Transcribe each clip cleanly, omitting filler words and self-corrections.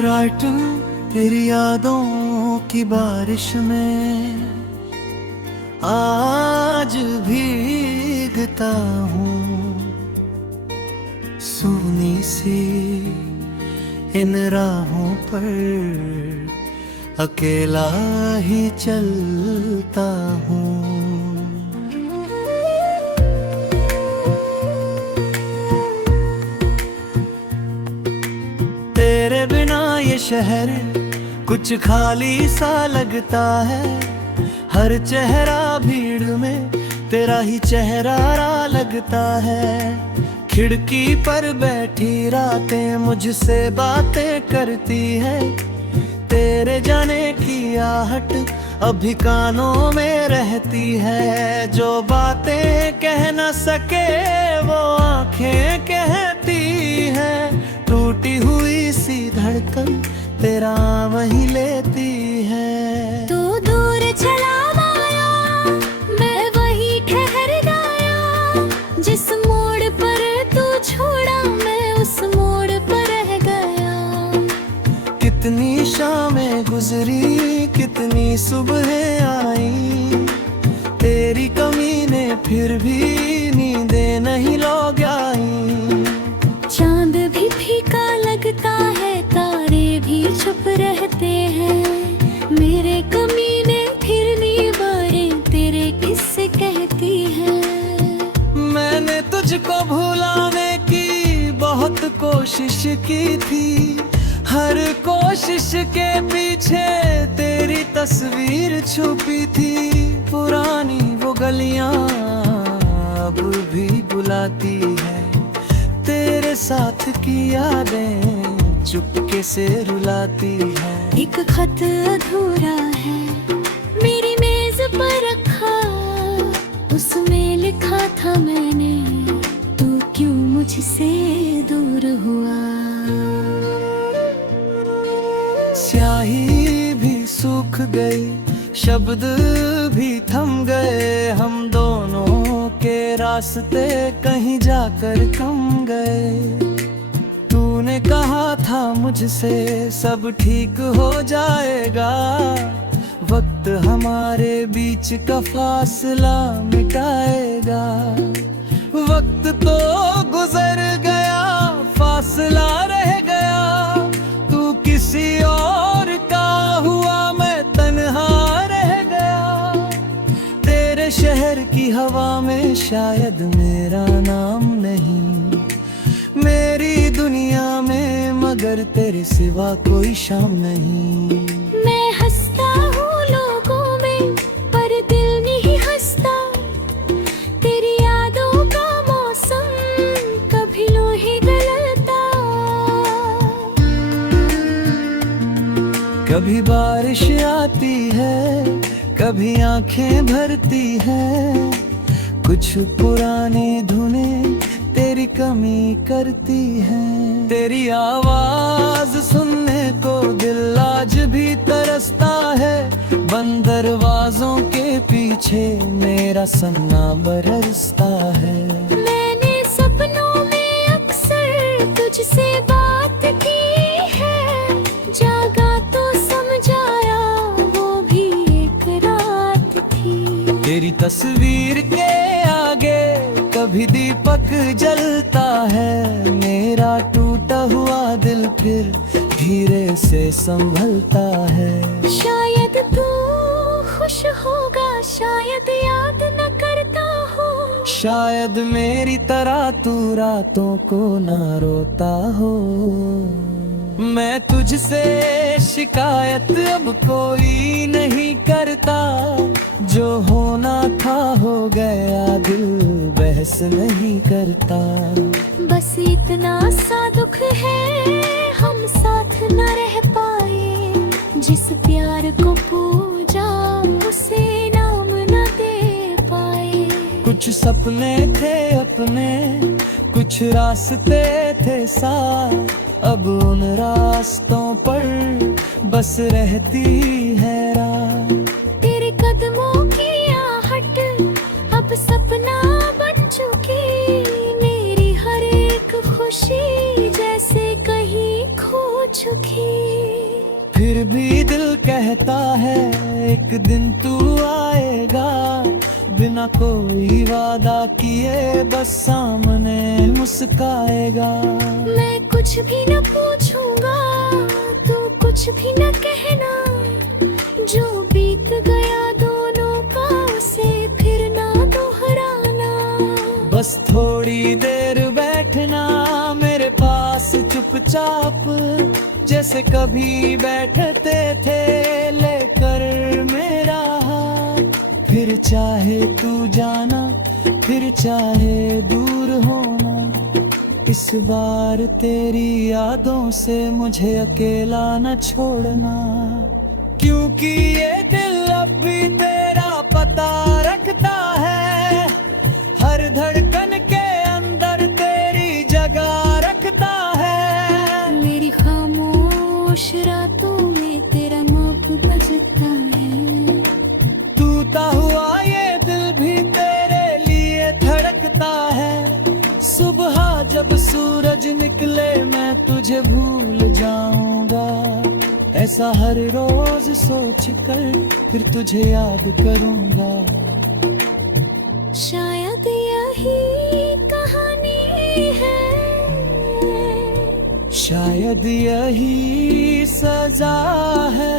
रात तेरी यादों की बारिश में आज भीगता हूँ। सूनी सी इन राहों पर अकेला ही चलता हूँ। तेरे बिना ये शहर कुछ खाली सा लगता है। हर चेहरा भीड़ में तेरा ही चेहरा लगता है। खिड़की पर बैठी रातें मुझसे बातें करती है। तेरे जाने की आहट अभी कानों में रहती है। जो बातें कह न सके वो आंखें कहती है। टूटी हुई सी धड़कन तेरा वही लेती है। तू दूर चला माया, मैं वही ठहर गया। जिस मोड़ पर तू छोड़ा मैं उस मोड़ पर रह गया। कितनी शामें गुजरी कितनी सुबहें आई। तेरी कमी ने फिर भी नींदें नहीं लौट आई। चांद भी फीका लगता है, तारे भी चुप रहते हैं। मेरे कमीने फिर नीवारें तेरे किस्से कहती हैं। मैंने तुझको भुलाने की बहुत कोशिश की थी। हर कोशिश के पीछे तेरी तस्वीर छुपी थी। पुरानी वो गलियां अब भी बुलाती है। तेरे साथ की यादें चुपके से रुलाती है। एक खत अधूरा है मेरी मेज पर रखा। उसमें लिखा था मैंने, तू क्यों मुझसे दूर हुआ। स्याही भी सूख गई, शब्द भी थम गए। हम दोनों के रास्ते कहीं जाकर थम गए। तूने कहा था मुझसे सब ठीक हो जाएगा। वक्त हमारे बीच का फासला मिटाएगा। वक्त तो गुजर गया, फासला रह गया। तू किसी और का हुआ, मैं तन्हा रह गया। तेरे शहर की हवा में शायद मेरा नाम नहीं। मेरी दुनिया में मगर तेरे सिवा कोई शाम नहीं। मैं हंसता हूँ लोगों में पर दिल नहीं हंसता। तेरी यादों का मौसम कभी लोही गलता। कभी बारिश आती है, कभी आंखें भरती है। कुछ पुरानी धुनें तेरी कमी करती है। तेरी आवाज सुनने को दिल आज भी तरसता है। बंद दरवाजों के पीछे मेरा सन्ना बरसता है। मैंने सपनों में अक्सर तुझसे बात की है। जागा तो समझाया वो भी एक रात थी। तेरी तस्वीर के आगे कभी दीपक जलता है। मेरा टूटा हुआ दिल फिर धीरे से संभलता है। शायद तू खुश होगा, शायद याद न करता हो। शायद मेरी तरह तू रातों को ना रोता हो। मैं तुझसे शिकायत अब कोई नहीं करता। जो होना था हो गया, दिल बहस नहीं करता। बस इतना सा दुख है हम साथ न रह पाए। जिस प्यार को पूजा उसे नाम न दे पाए। कुछ सपने थे अपने, कुछ रास्ते थे साथ। अब उन रास्तों पर बस रहती है रात। तेरे कदमों की आहट अब सपना बन चुकी। मेरी हर एक खुशी जैसे कहीं खो चुकी। फिर भी दिल कहता है एक दिन तू आएगा, बिना कोई वादा किए बस सामने मुस्काएगा। मैं कुछ भी न पूछूंगा, तू कुछ भी न कहना, जो बीत गया दोनों का उसे फिर ना दोहराना। बस थोड़ी देर बैठना मेरे पास चुपचाप, जैसे कभी बैठते थे लेकर मेरा हाथ। फिर चाहे तू जाना, फिर चाहे दूर होना, इस बार तेरी यादों से मुझे अकेला न छोड़ना। क्योंकि ये दिल अब भी तेरा पता रखता है, हर धड़कन के अंदर तेरी जगह रखता है। मेरी खामोश रातों में तेरा नाम बजता है, टूटा हुआ ये दिल भी तेरे लिए धड़कता है। सुबह जब सूरज निकले मैं तुझे भूल जाऊंगा, ऐसा हर रोज सोच कर फिर तुझे याद करूंगा। शायद यही कहानी है, शायद यही सजा है।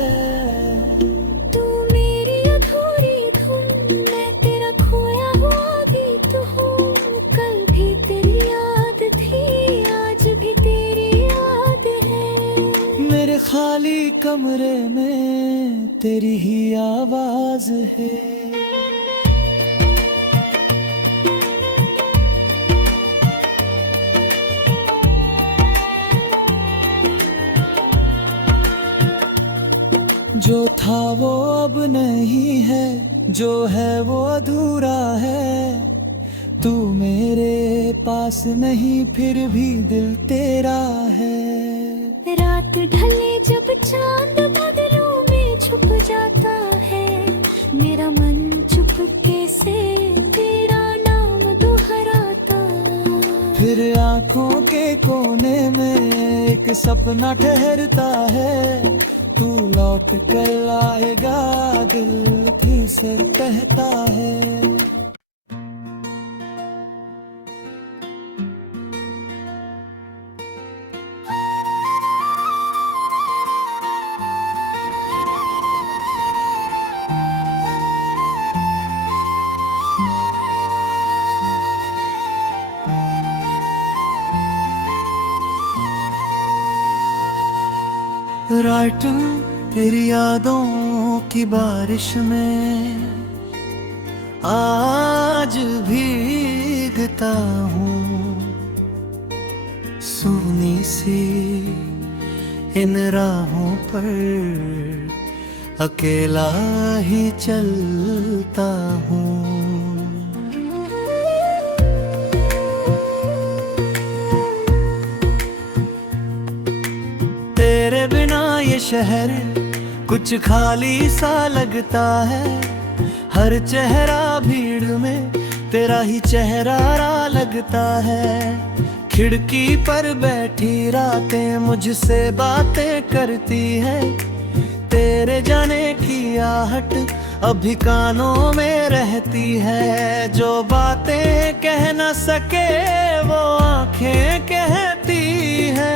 तू मेरी अधूरी धुन, मैं तेरा खोया हुआ गीत हूँ। कल भी तेरी याद थी, आज भी तेरी याद है। मेरे खाली कमरे में तेरी ही आवाज है। जो था वो अब नहीं है, जो है वो अधूरा है। तू मेरे पास नहीं फिर भी दिल तेरा है। रात ढले जब चांद बादलों में छुप जाता है, मेरा मन चुपके से तेरा नाम दोहराता। फिर आंखों के कोने में एक सपना ठहरता है, तू लौट कर आएगा दिल फिर से कहता है। राइटिंग तेरी यादों की बारिश में आज भीगता हूँ, सूनी सी इन राहों पर अकेला ही चलता हूँ। तेरे बिना ये शहर कुछ खाली सा लगता है, हर चेहरा भीड़ में तेरा ही चेहरा लगता है। खिड़की पर बैठी रातें मुझसे बातें करती है, तेरे जाने की आहट अभी कानों में रहती है। जो बातें कह न सके वो आंखें कहती है,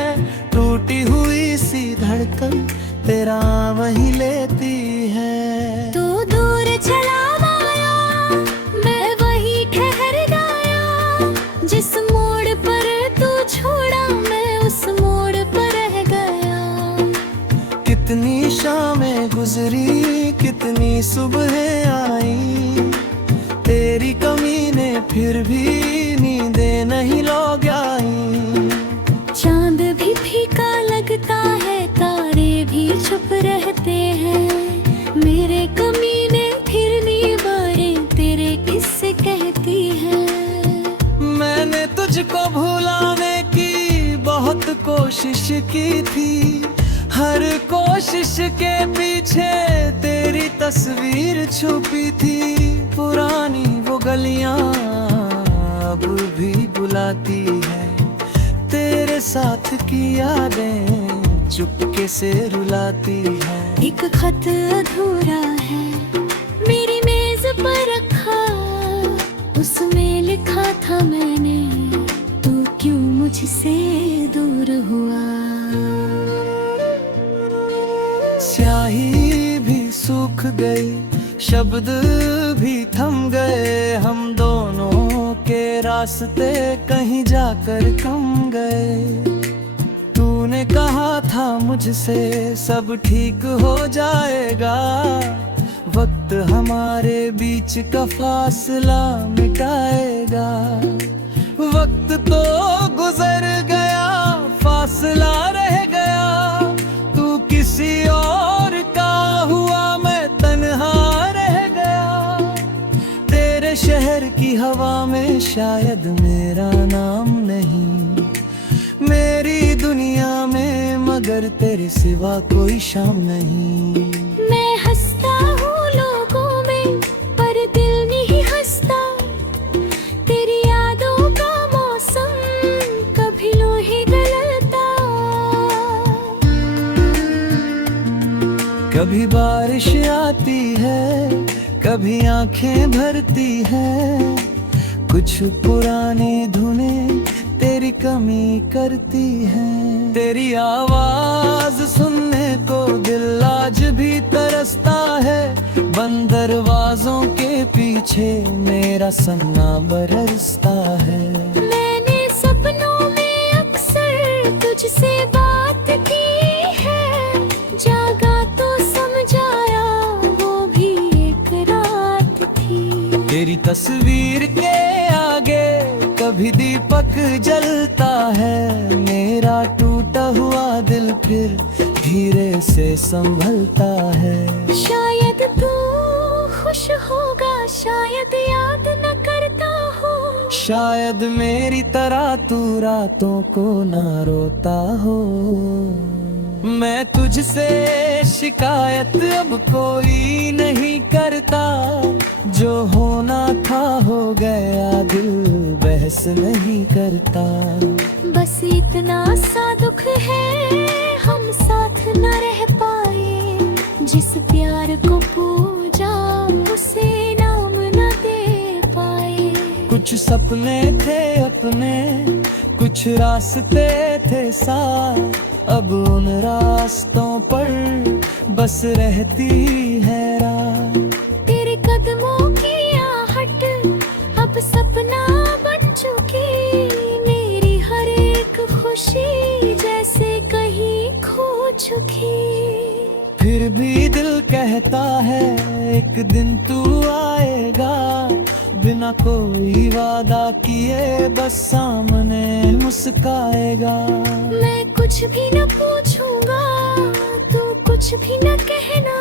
टूटी हुई सी धड़कन तेरा वही लेती है। तू दूर चला माया, मैं वही ठहर गया, जिस मोड़ पर तू छोड़ा मैं उस मोड़ पर रह गया। कितनी शामें गुजरी कितनी सुबहें आई, तेरी कमी ने फिर भी नींदें नहीं लौट आई। चांद भी फीका लगता है, तारे भी चुप रहते हैं, मेरे कमीने फिर नीवारें तेरे किस्से कहती हैं। मैंने तुझको भुलाने की बहुत कोशिश की थी, हर कोशिश के पीछे तेरी तस्वीर छुपी थी। पुरानी वो गलियां अब भी बुलाती है, तेरे साथ की यादें चुपके से रुलाती है। एक खत अधूरा है मेरी मेज पर रखा, उसमें लिखा था मैंने, तू क्यों मुझसे दूर हुआ। स्याही भी सूख गई, शब्द भी थम गए, हम दोनों के रास्ते कहीं जाकर कम गए। तूने कहा था मुझसे सब ठीक हो जाएगा, वक्त हमारे बीच का फासला मिटाएगा। वक्त तो गुजर गया, फासला रह गया, तू किसी और का हुआ, मैं तन्हा रह गया। तेरे शहर की हवा में शायद मेरा नाम नहीं, मेरी दुनिया में मगर तेरे सिवा कोई शाम नहीं। मैं हंसता हूँ लोगों में पर दिल नहीं हंसता, तेरी यादों का मौसम कभी लोही गलता। कभी बारिश आती है, कभी आंखें भरती है, कुछ पुरानी धुनें तेरी कमी करती है। तेरी आवाज सुनने को दिल आज भी तरसता है, बंद दरवाजों के पीछे मेरा सन्ना बरसता है। मैंने सपनों में अक्सर तुझसे बात की है, जागा तो समझ आया वो भी एक रात थी। तेरी तस्वीर के आगे कभी दीपक जलता है, मेरा टूटा हुआ दिल फिर धीरे से संभलता है। शायद तू खुश होगा, शायद याद न करता हो, शायद मेरी तरह तू रातों को ना रोता हो। मैं तुझसे शिकायत अब कोई नहीं करता, जो होना था हो गया, दिल बहस नहीं करता। बस इतना सा दुख है हम साथ न रह पाए, जिस प्यार को पूजा उसे नाम न दे पाए। कुछ सपने थे अपने, कुछ रास्ते थे साथ, अब उन रास्तों पर बस रहती है रात। तेरे कदमों की आहट अब सपना बन चुकी, मेरी हर एक खुशी जैसे कहीं खो चुकी। फिर भी दिल कहता है एक दिन तू आएगा, बिना कोई वादा किए बस सामने मुस्काएगा। मैं कुछ भी न पूछूंगा, तू कुछ भी न कहना,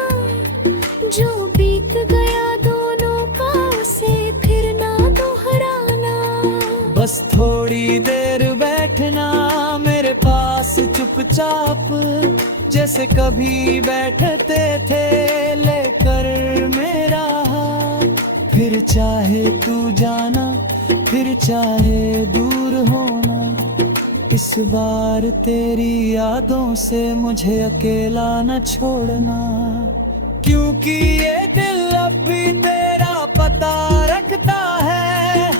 जो बीत गया दोनों का उसे फिर ना दोहराना। बस थोड़ी देर बैठना मेरे पास चुपचाप, जैसे कभी बैठते थे लेकर मेरा हाथ। फिर चाहे तू जाना, फिर चाहे दूर होना, इस बार तेरी यादों से मुझे अकेला न छोड़ना। क्योंकि ये दिल अब भी तेरा पता रखता है,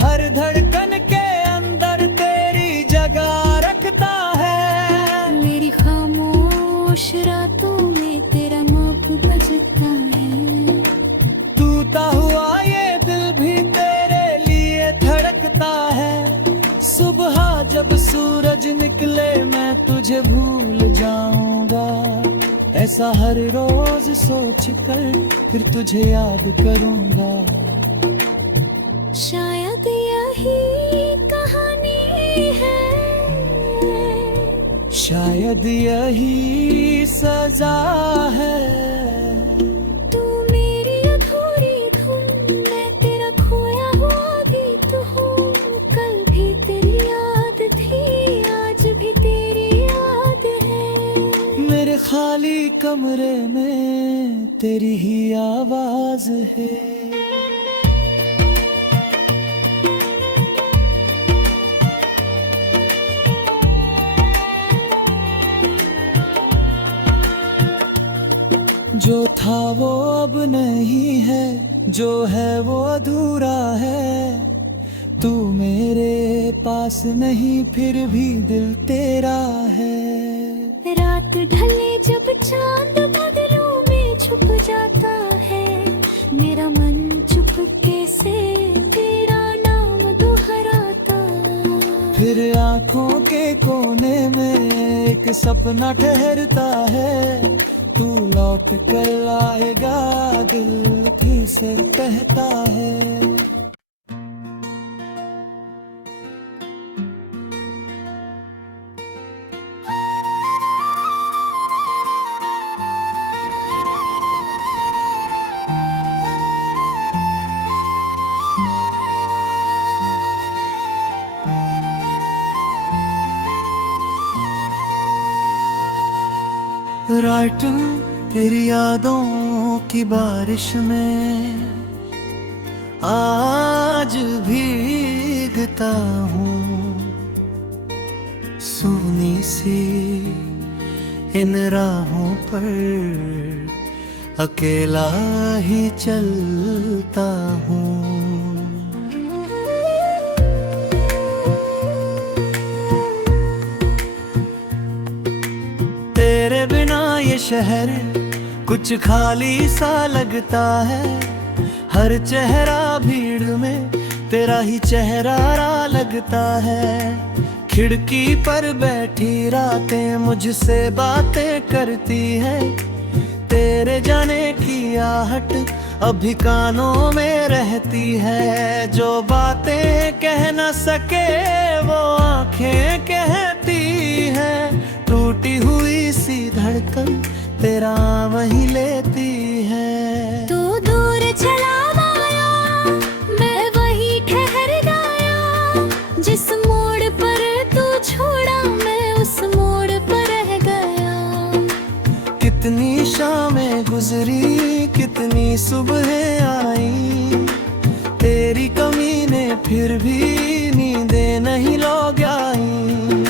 हर धड़कन के अंदर तेरी जगह रखता है। मेरी खामोश रातों में तेरा माप बजता है, टूटा हुआ ये दिल भी तेरे लिए धड़कता है। सुबह जब सूरज निकले मैं तुझे भूल जाऊंगा, ऐसा हर रोज सोच कर फिर तुझे याद करूंगा। शायद यही कहानी है, शायद यही सजा है। तू मेरी अधूरी धुन, मैं तेरा खोया हुआ गीत हूँ। कल भी तेरी याद थी, आज भी तेरी याद है। मेरे खाली कमरे में तेरी ही आवाज है। अब नहीं है, जो है वो अधूरा है। तू मेरे पास नहीं फिर भी दिल तेरा है। रात ढले जब चांद बादलों में छुप जाता है, मेरा मन चुपके से तेरा नाम दोहराता। फिर आँखों के कोने में एक सपना ठहरता है। तू लौट कर आएगा, दिल फिर से कहता है। राइटिंग तेरी यादों की बारिश में आज भीगता हूँ। सूनी सी इन राहों पर अकेला ही चलता हूँ। तेरे बिना ये शहर कुछ खाली सा लगता है। हर चेहरा भीड़ में तेरा ही चेहरा लगता है। खिड़की पर बैठी रातें मुझसे बातें करती है। तेरे जाने की आहट अभी कानों में रहती है। जो बातें कह न सके वो आंखें कहती है। टूटी हुई सी धड़कन तेरा वही लेती है। तू दूर चला माया, मैं वही ठहर गया। जिस मोड़ पर तू छोड़ा मैं उस मोड़ पर रह गया। कितनी शामें गुजरी, कितनी सुबहें आई। तेरी कमी ने फिर भी नींदें नहीं लौट आई।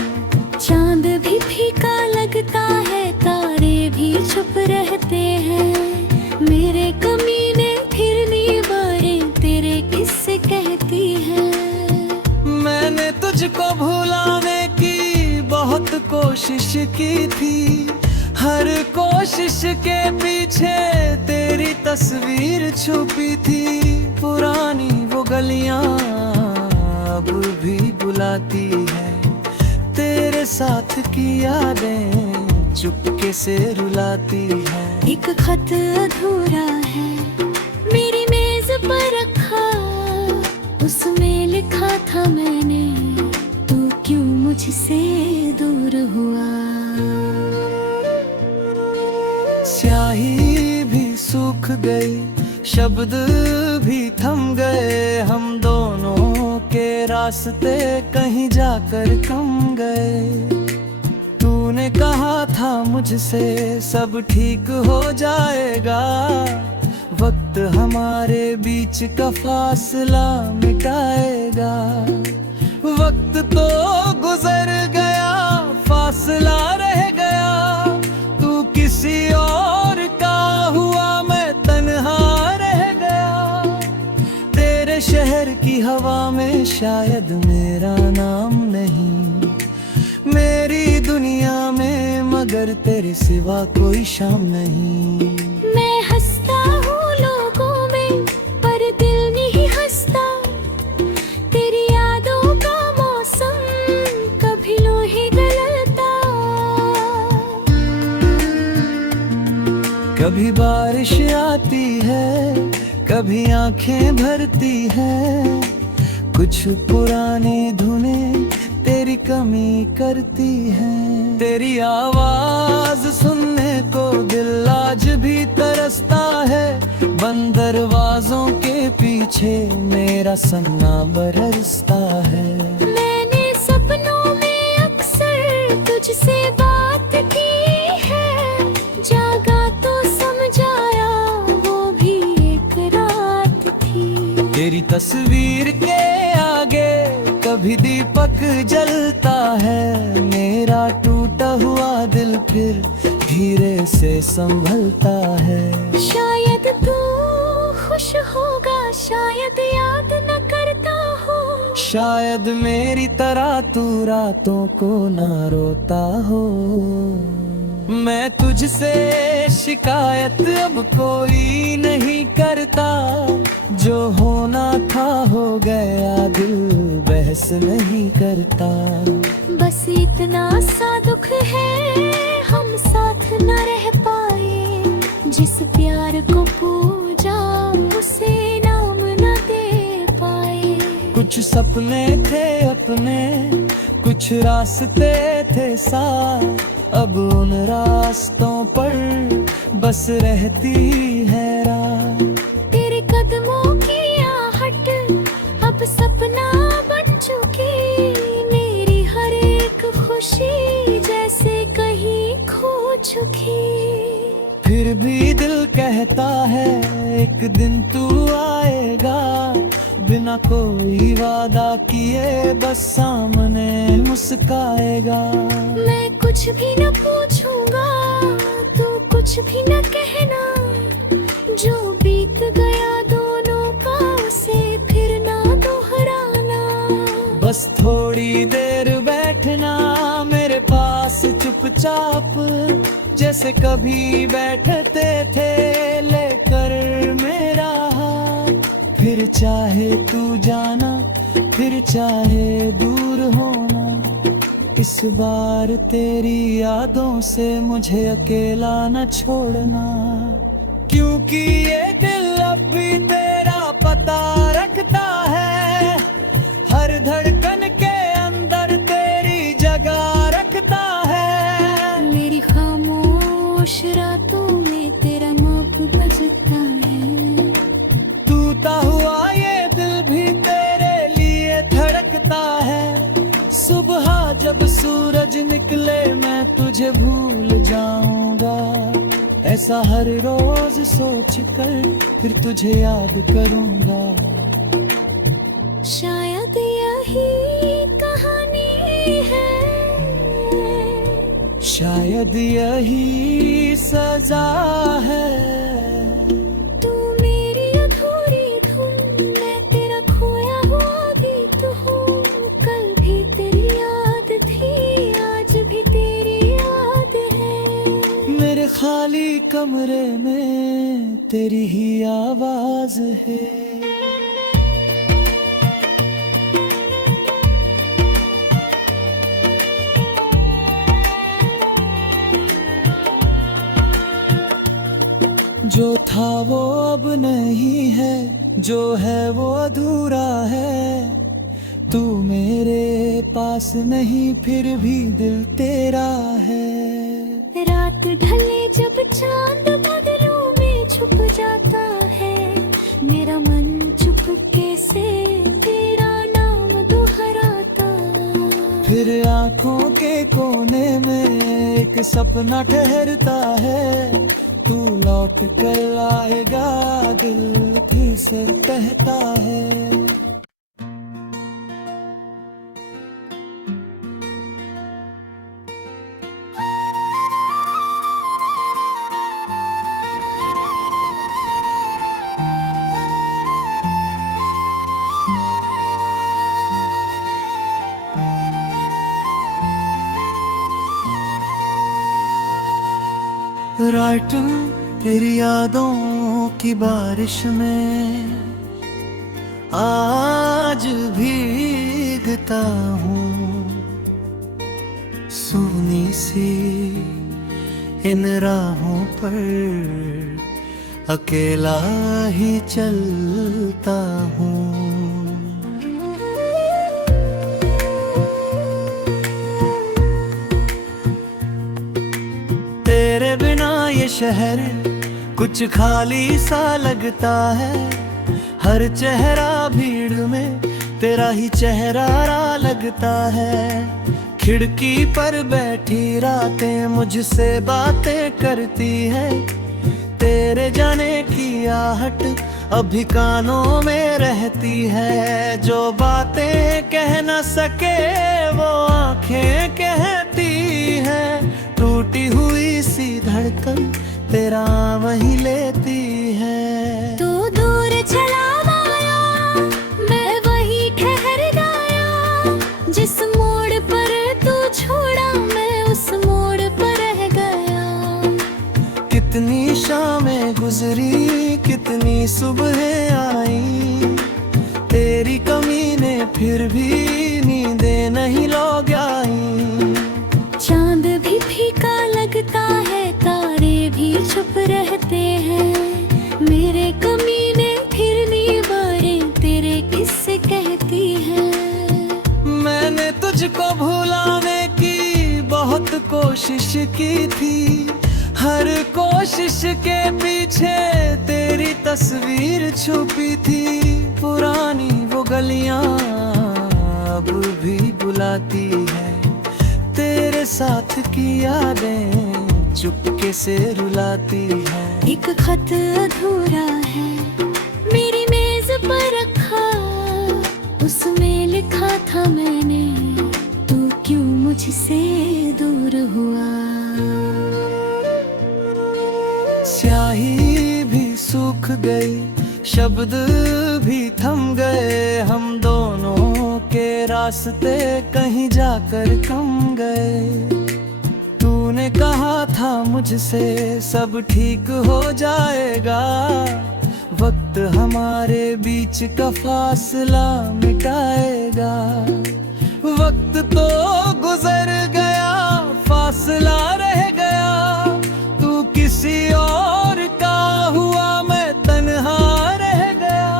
चांद भी फीका लगता है, तारे भी चुप रहते हैं। मेरे कमीने फिर नीवारें तेरे किस्से कहती हैं। मैंने तुझको भुलाने की बहुत कोशिश की थी। हर कोशिश के पीछे तेरी तस्वीर छुपी थी। पुरानी वो गलियां अब भी बुलाती है। तेरे साथ की यादें चुपके से रुलाती है। एक खत अधूरा है मेरी मेज पर रखा, उसमें लिखा था मैंने, तू क्यों मुझसे दूर हुआ। स्याही भी सूख गई, शब्द भी थम गए। हम दोनों के रास्ते कहीं जाकर कम गए। तूने कहा था मुझसे सब ठीक हो जाएगा। वक्त हमारे बीच का फासला मिटाएगा। वक्त तो गुजर गया, फासला रह गया। तू किसी और का हुआ, मैं तन्हा रह गया। तेरे शहर की हवा में शायद मेरा नाम नहीं। मेरी दुनिया में मगर तेरे सिवा कोई शाम नहीं। मैं हंसता हूँ लोगों में पर दिल नहीं हंसता। तेरी यादों का मौसम कभी लोहे गलता। कभी बारिश आती है, कभी आंखें भरती है। कुछ पुरानी धुनें तेरी कमी करती है। तेरी आवाज सुनने को दिल आज भी तरसता है। बंद दरवाजों के पीछे मेरा सन्ना बरसता है। मैंने सपनों में अक्सर तुझसे बात की है। जागा तो समझाया वो भी एक रात थी। तेरी तस्वीर के आगे कभी दीपक जलता है। मेरा टूटा हुआ दिल फिर धीरे से संभलता है। शायद तू शायद याद न करता हो, शायद मेरी तरह तू रातों को ना रोता हो। मैं तुझसे शिकायत अब कोई नहीं करता, जो होना था हो गया, दिल बहस नहीं करता। बस इतना सा दुख है हम साथ न रह पाए, जिस प्यार को पूजा उसे नाम न दे पाए। कुछ सपने थे अपने, कुछ रास्ते थे साथ, अब उन रास्तों पर बस रहती है रात। तेरे कदमों की आहट अब सपना बन चुकी, मेरी हर एक खुशी जैसे कहीं खो चुकी। फिर भी दिल कहता है एक दिन तू आएगा, बिना कोई वादा किए बस सामने मुस्काएगा। मैं कुछ भी न पूछूंगा, तू कुछ भी न कहना, जो बीत गया दोनों का उसे फिर ना दोहराना। बस थोड़ी देर बैठना मेरे पास चुपचाप, जैसे कभी बैठते थे लेकर मेरा हाथ। फिर चाहे तू जाना, फिर चाहे दूर होना, इस बार तेरी यादों से मुझे अकेला न छोड़ना। क्योंकि ये दिल अब भी तेरा पता रखता है, हर धड़कन के अंदर तेरी जगह रखता है। मेरी खामोश रातों में तेरा माप बजता है, टूटा हुआ ये दिल भी तेरे लिए धड़कता है। सुबह जब सूरज निकले मैं तुझे भूल जाऊंगा, ऐसा हर रोज सोच कर फिर तुझे याद करूंगा। शायद यही कहानी है, शायद यही सजा है। तू मेरी अधूरी धुन, मैं तेरा खोया हुआ गीत हूँ। कल भी तेरी याद थी, आज भी तेरी याद है। मेरे खाली कमरे में तेरी ही आवाज है। जो था वो अब नहीं है, जो है वो अधूरा है। तू मेरे पास नहीं फिर भी दिल तेरा है। रात ढले जब चांद बादलों में छुप जाता है, मेरा मन चुपके से तेरा नाम दोहराता। फिर आंखों के कोने में एक सपना ठहरता है, तू लौट कर आएगा दिल फिर से कहता है। राइटिंग तेरी यादों की बारिश में आज भीगता हूँ, सूनी सी इन राहों पर अकेला ही चलता हूँ। तेरे बिना ये शहर कुछ खाली सा लगता है, हर चेहरा भीड़ में तेरा ही चेहरा लगता है। खिड़की पर बैठी रातें मुझसे बातें करती है, तेरे जाने की आहट अभी कानों में रहती है। जो बातें कह न सके वो आंखें कहती है, टूटी हुई सी धड़कन तेरा वही लेती है। तू दूर चला माया तेरी कमी ने फिर भी नींदें नहीं लोग आई। चांद भी फीका लगता है, तारे भी चुप रहते हैं। मेरे कमी ने फिर नींदें तेरे किस्से कहती है। मैंने तुझको भुलाने की बहुत कोशिश की थी, हर कोशिश के पीछे तेरी तस्वीर छुपी थी। पुरानी वो गलियां अब भी बुलाती है, तेरे साथ की यादें चुपके से रुलाती है। एक खत अधूरा है मेरी मेज पर रखा, उसमें लिखा था मैंने, तू क्यों मुझसे दूर हुआ। स्याही भी सूख गई, शब्द भी थम गए, हम दोनों के रास्ते कहीं जाकर थम गए। तूने कहा था मुझसे सब ठीक हो जाएगा, वक्त हमारे बीच का फासला मिटाएगा। वक्त तो गुजर गया, फासला रह गया, तू किसी और का हुआ, मैं तन्हा रह गया।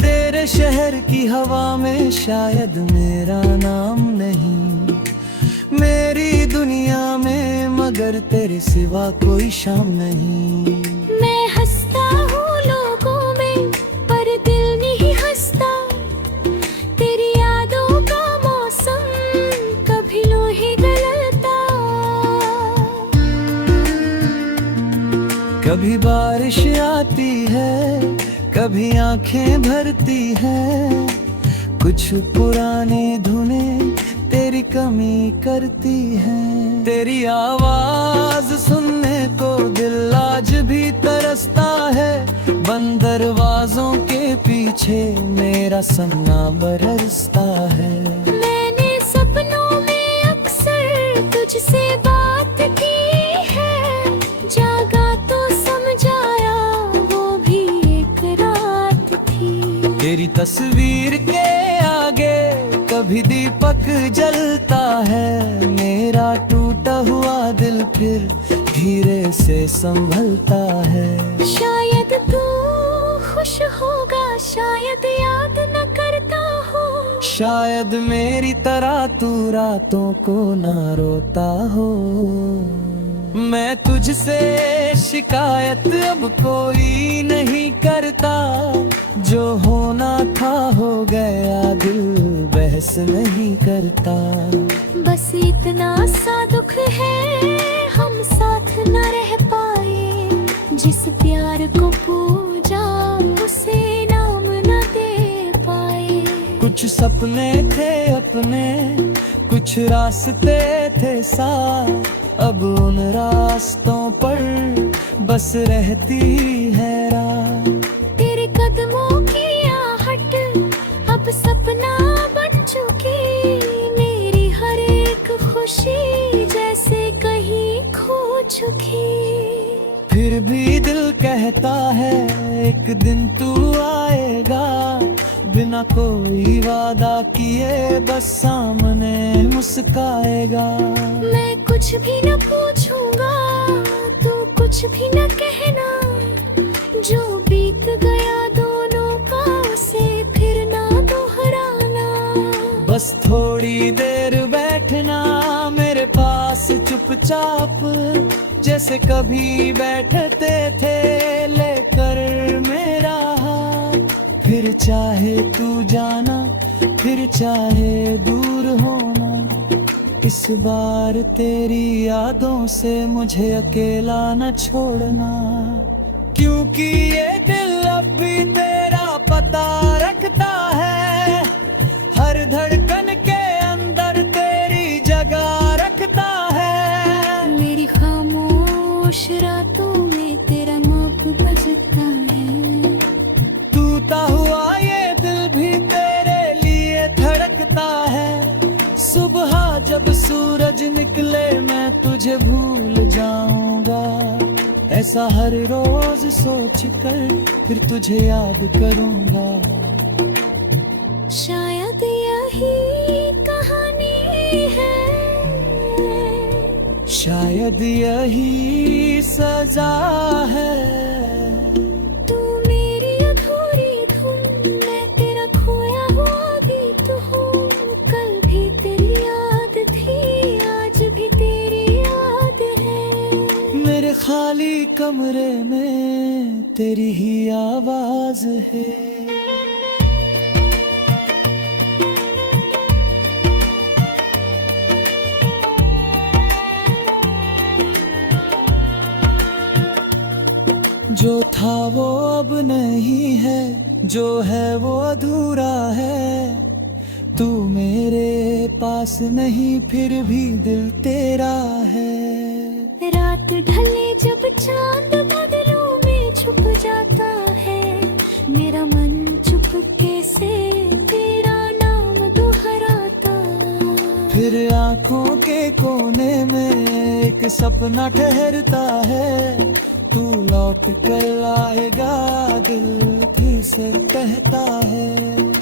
तेरे शहर की हवा में शायद मेरा नाम नहीं, मेरी दुनिया में मगर तेरे सिवा कोई शाम नहीं। मैं हंसता हूँ लोगों में पर दिल नहीं हंसता, तेरी यादों का मौसम कभी लोहे गलता। कभी बारिश आती है, कभी आंखें भरती है, कुछ पुरानी धुनें तेरी कमी करती है। तेरी आवाज सुनने को दिल आज भी तरसता है, बंद दरवाजों के पीछे मेरा सन्ना बरसता है। मैंने सपनों में अक्सर तुझसे बात की है, जागा तो समझाया वो भी एक रात थी। तेरी तस्वीर के आगे कभी दीपक जलता है, मेरा टूटा हुआ दिल फिर धीरे से संभलता है। शायद तू खुश होगा, शायद याद न करता हो, शायद मेरी तरह तू रातों को ना रोता हो। मैं तुझसे शिकायत अब कोई नहीं करता, जो होना था हो गया, दिल बहस नहीं करता। बस इतना सा दुख है हम साथ न रह पाए, जिस प्यार को पूजा उसे नाम न दे पाए। कुछ सपने थे अपने, कुछ रास्ते थे साथ, अब उन रास्तों पर बस रहती है रात। तेरे कदमों की आहट अब सपना बन चुकी, मेरी हर एक खुशी जैसे कहीं खो चुकी। फिर भी दिल कहता है एक दिन तू आएगा, बिना कोई वादा किए बस सामने मुस्काएगा। मैं कुछ भी न पूछूंगा, तू कुछ भी न कहना, जो बीत गया दोनों का उसे फिर ना दोहराना। बस थोड़ी देर बैठना मेरे पास चुपचाप, जैसे कभी बैठते थे लेकर मेरा हाथ। फिर चाहे तू जाना, फिर चाहे दूर होना, इस बार तेरी यादों से मुझे अकेला न छोड़ना। क्योंकि ये दिल अब भी तेरा पता रखता है, हर धड़कन के अंदर तेरी जगह रखता है। मेरी खामोश रातों में तेरा माप बजता है, टूटा हुआ ये दिल भी तेरे लिए धड़कता है। सुबह जब सूरज निकले मैं तुझे भूल जाऊंगा, ऐसा हर रोज सोच कर फिर तुझे याद करूंगा। शायद यही कहानी है, शायद यही सजा है। तू मेरी अधूरी धुन, मैं तेरा खोया हुआ गीत हूँ। कल भी तेरी याद थी, आज भी तेरी याद है। मेरे खाली कमरे में तेरी ही आवाज है। जो था वो अब नहीं है, जो है वो अधूरा है। तू मेरे पास नहीं, फिर भी दिल तेरा है। रात ढले जब चांद बादलों में छुप जाता है, मेरा मन चुपके से तेरा नाम दोहराता। फिर आंखों के कोने में एक सपना ठहरता है। तू लौट कर आएगा, दिल फिर से कहता है।